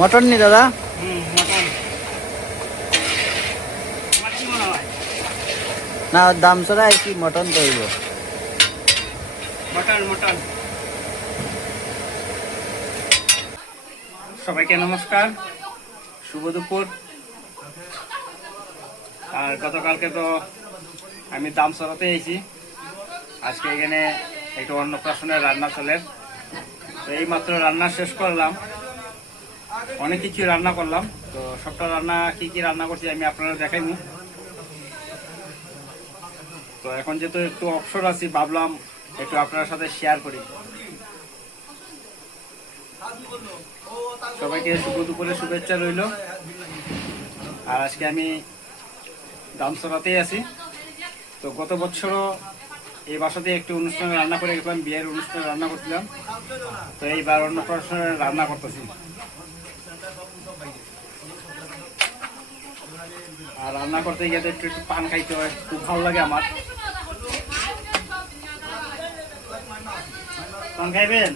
Mutton নি দাদা? Mutton. তোমার কি মনে হয়? না দাম ছাড়া আর কি মটন তৈব। Mutton mutton. সবাইকে নমস্কার, শুভ দুপুর। আর গতকালকে তো আমি দামসরাতে এসেছি, আজকে এখানে একটু অন্নপ্রাশনের রান্না চলে। তো এই মাত্র রান্না শেষ করলাম, অনেক কিছু রান্না করলাম। তো সবটা রান্না কি কি রান্না করছি আমি আপনারা দেখাইনি। তো এখন যেহেতু একটু অবসর আছি, ভাবলাম একটু আপনার সাথে শেয়ার করি। সবাইকে শুভ দুপুরের শুভেচ্ছা রইল। আর আজকে আমি দামসরাতেই আছি। তো গত বছরও এই বাসাতে একটি অনুষ্ঠানে রান্না করে গেছিলাম, বিয়ের অনুষ্ঠানে রান্না করছিলাম। তো এইবার অন্নপ্রাশনে রান্না করতেছি। আর রান্না করতে গিয়ে একটু একটু পান খাইতে হয়, খুব ভালো লাগে আমার। পান খাইবেন?